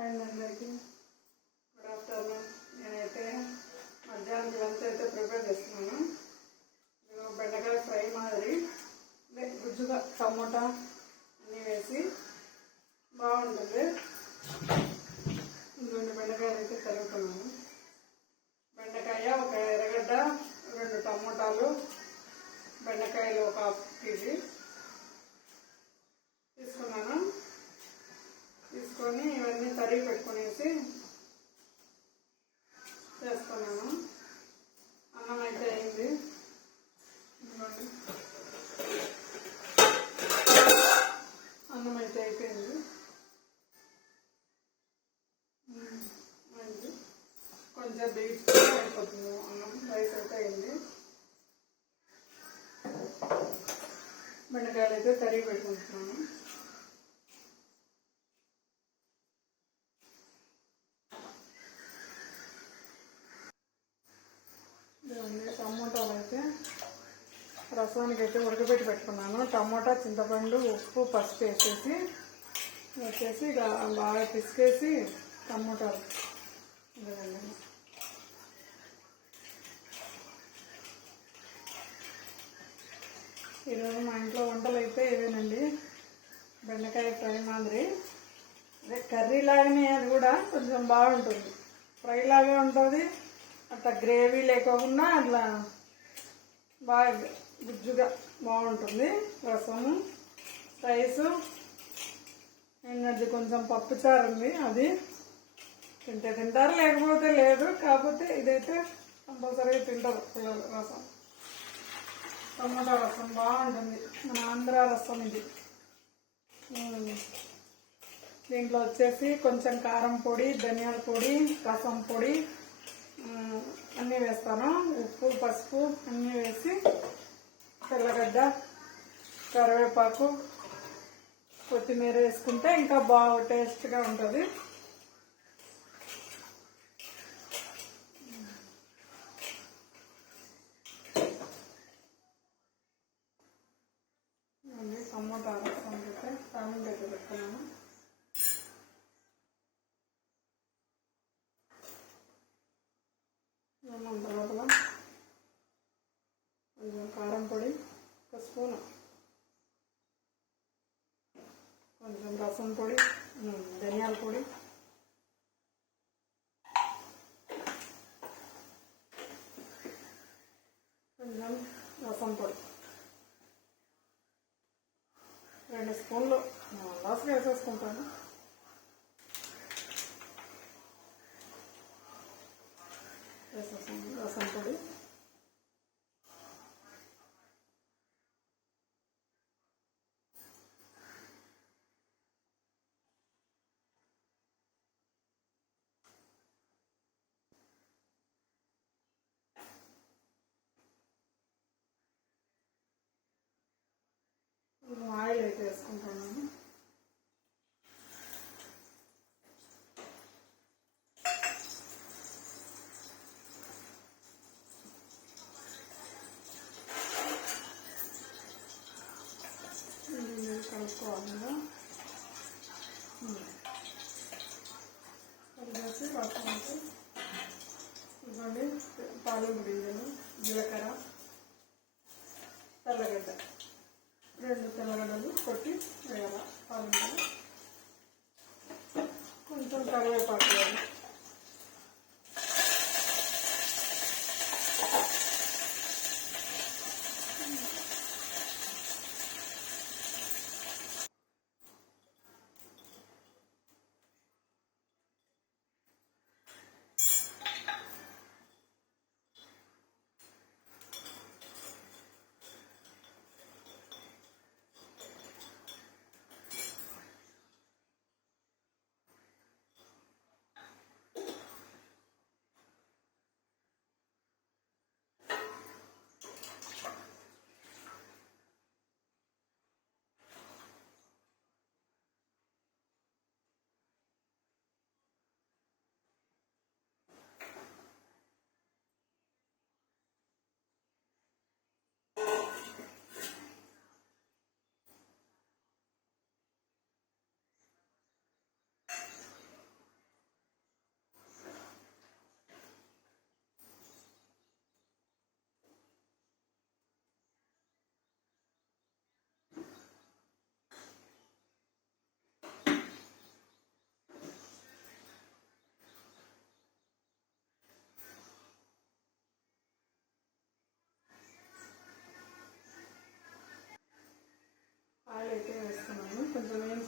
And అందరికీ good afternoon. నేనైతే మధ్యాహ్నం లంచ్ అయితే ప్రిపేర్ చేస్తున్నాను. బెండకాయ ఫ్రై మాదిరి గుజ్జుగా టమోటా అన్నీ వేసి బాగుంటుంది. రెండు బెండకాయలు అయితే తరుగుతున్నాను. బెండకాయ ఒక ఎర్రగడ్డ, 2 టమోటాలు, బెండకాయలు ఒక కేజీ తీసుకున్నాను. తీసుకొని ఇవన్నీ తరిగి పెట్టుకునేసి చేస్తున్నాను. అన్నం అయితే అయింది. అన్నం అయితే అయిపోయింది. అయింది కొంచెం బీచ్ అయిపోతుంది. అన్నం రైస్ అయితే అయింది. బెండకాయలు అయితే తరిగి పెట్టుకుంటున్నాను. టమోటాలు అయితే రసానికి అయితే ఉడకబెట్టి పెట్టుకున్నాను. టమోటా, చింతపండు, ఉప్పు, పసుపు వేసేసి ఇక బాగా పిసికేసి టమోటాలు ఈరోజు మా ఇంట్లో వంటలు అయితే ఇవేనండి. బెండకాయ ఫ్రై మాదిరి, అదే కర్రీ లాగానే, అది కూడా కొంచెం బాగుంటుంది. ఫ్రై లాగే ఉంటుంది, అట్లా గ్రేవీ లేకోకుండా అట్లా బాగా గుజ్జుగా బాగుంటుంది. రసము, రైసు, అది కొంచెం పప్పుచారు ఉంది. అది తింటే తింటారు, లేకపోతే లేదు. కాకపోతే ఇదైతే కంపల్సరీగా తింటారు పిల్లలు. రసం, టమాటా రసం బాగుంటుంది. మన ఆంధ్ర రసం ఇది. దీంట్లో వచ్చేసి కొంచెం కారం పొడి, ధనియాల పొడి, రసం పొడి అన్నీ వేస్తాను. ఉప్పు, పసుపు అన్నీ వేసి, తెల్లగడ్డ, కరివేపాకు, కొత్తిమీర వేసుకుంటే ఇంకా బాగా టేస్ట్గా ఉంటుంది. టమోటా రసం అయితే తాలింపు అయితే పెట్టుకున్నాను. తర్వాత కొంచెం కారం పొడి, ఒక స్పూను, కొంచెం రసం పొడి, ధనియాల పొడి, కొంచెం రసం పొడి, 2 స్పూన్లు లాస్ట్గా వేసేసుకుంటాను. రసం పొడి, ఆయిల్ అయితే వేసుకుంటున్నాను. కలుపుకోవాలి. కలిపేసి రసం అయితే ఇవ్వండి. తాలింపు గింజలు, జీలకర్ర, తెల్లగడ్డ, 2 తెల్లగడ్డలు కొట్టి వేయాలి. తాలింపులు కొంచెం కరివేపాకు వేయాలి.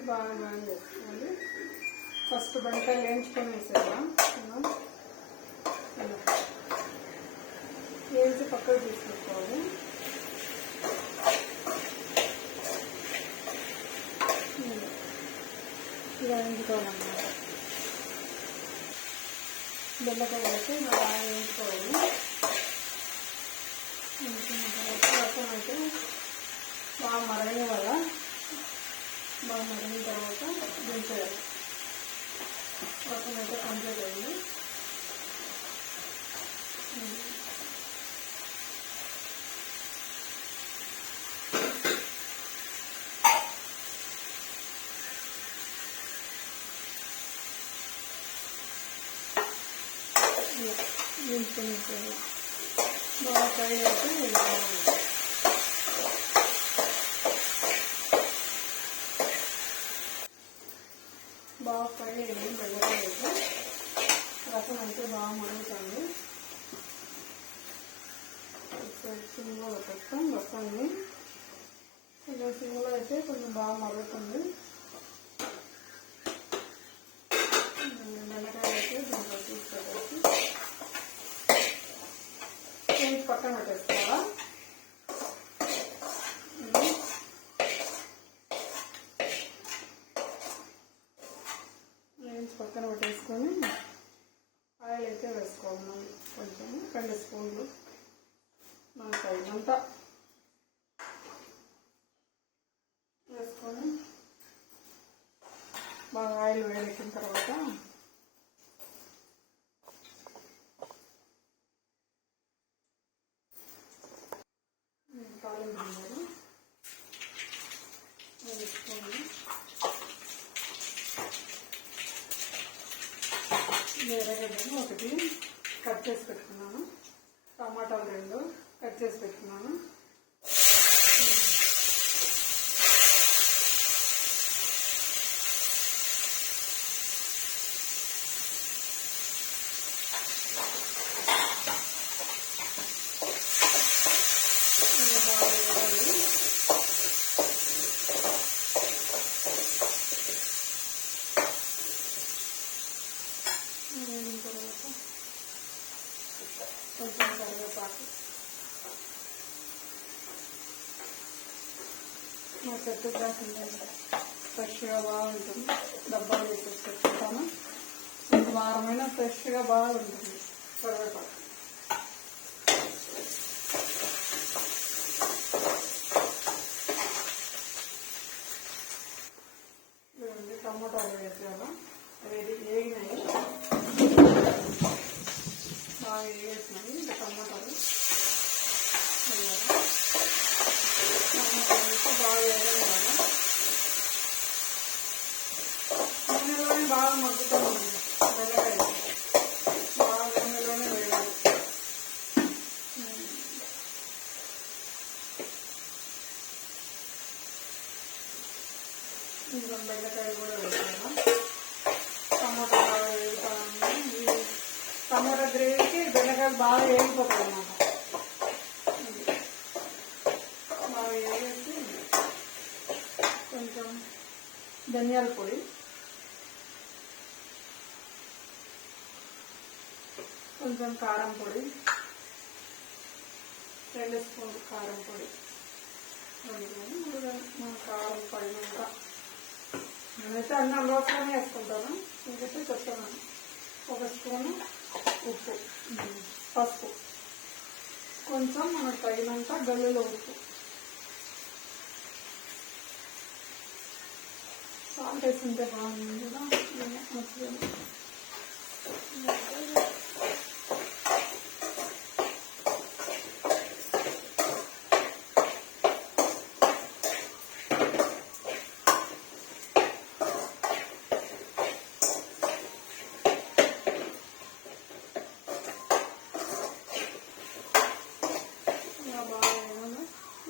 నుంచి బాగా బ్లెండ్ చేసుకోవాలి. ఫస్ట్ బెండకాయలు వేయించుకొని వేసేద్దాం. వేసి పక్కకు తీసుకెట్టుకోవాలి. ఇలా వేయించుకోవాలన్నమాట. బెండకాయ వేసి బాగా వేయించుకోవాలి. వేయించిన తర్వాత రసం అయితే బాగా మరగని వల్ల బాగా మరిగిన తర్వాత దించేయాలి. రసం అయితే కంప్లీట్ అయింది. వేసుకొని బాగా ఫ్రై అయితే బాగా ఫ్రై అయ్యింది. బెండకాయ అయితే రసం అయితే బాగా మరుగుతుంది. సిమ్లో పెట్టేస్తాం రసాన్ని. ఇలా సిమ్లో అయితే కొంచెం బాగా మరుగుతుంది. బెండకాయ అయితే దీంట్లో తీసుకెళ్ళేసి పక్కన పెట్టేసుకోవాలా. వేయించి పక్కన పెట్టేసుకొని ఆయిల్ అయితే వేసుకోవాలి. మళ్ళీ కొంచెం 2 స్పూన్లు మనకు తగినంత వేసుకొని బాగా ఆయిల్ వేడెక్కిన తర్వాత తాలింపు వేసుకోండి. ఎర్రగడ్డను ఒకటి కట్ చేసి పెట్టుకున్నాను. టమాటాలు 2 కట్ చేసి పెట్టుకున్నాను. కొంచెం కరివేపాకు. మా చెట్టు గ్లాస్ ఉందండి, ఫ్రెష్గా బాగుంటుంది. డబ్బాలు వేసేసి పెట్టుకుంటాను. వారమైనా ఫ్రెష్గా బాగుంటుంది కరివేపాకు. టమాటాలు వేసాను. అవి వేగినాయి, బాగా వేసినాయి. ఇంకా టమాటాలు వేసి బాగా వేయడం కదా. నూనెలోనే బాగా మగ్గుతుంది బెండకాయ. బాగా నూనెలోనే వేయాలి. ఇంకా బెండకాయలు కూడా వేసాను. టమాటా బాగా వేగుతాను. టమాటా గ్రేవీకి బెండకాయలు బాగా వేగిపోతాయి అన్నమాట. బాగా వేసి కొంచెం ధనియాల పొడి, కొంచెం కారం పొడి, 2 స్పూన్లు కారం పొడి. మన కారం పడినంత నేనైతే అన్నం లోపలనే వేసుకుంటాను. ఇంకైతే చెప్తున్నాను. 1 స్పూను ఉప్పు, పసుపు, కొంచెం మనకు తగినంత గల్లులో ఉప్పు. సాల్ట్ వేసుకుంటే బాగుంది కదా. మర్చిపోయాను.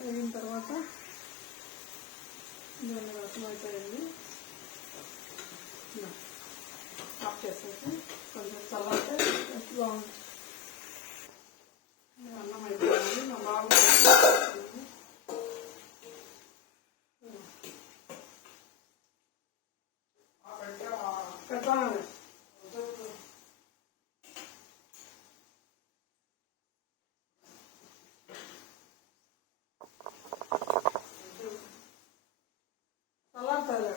వేగిన తర్వాత దాని రసం అయిపోయింది. ఆఫ్ చేసేసి కొంచెం చల్లారితే బాగుంటుంది. అన్నం అయిపోయింది. మా బాబు పెడతానండి. చల్లారుతుంది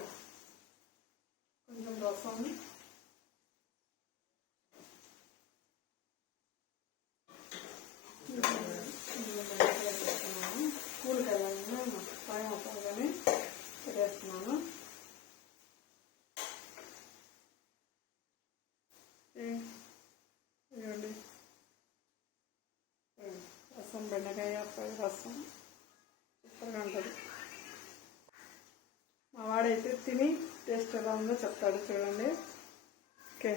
కొంచెం రసం కూల్ కదండి టైం అవుతుంది కానీ పెట్టేస్తున్నాను. ఇవ్వండి రసం, బెండకాయ ఫ్రై రసం సూపర్గా ఉంటుంది. మా వాడైతే తిని టేస్ట్ ఎలా ఉందో చెప్తాడు చూడండి. ఓకే.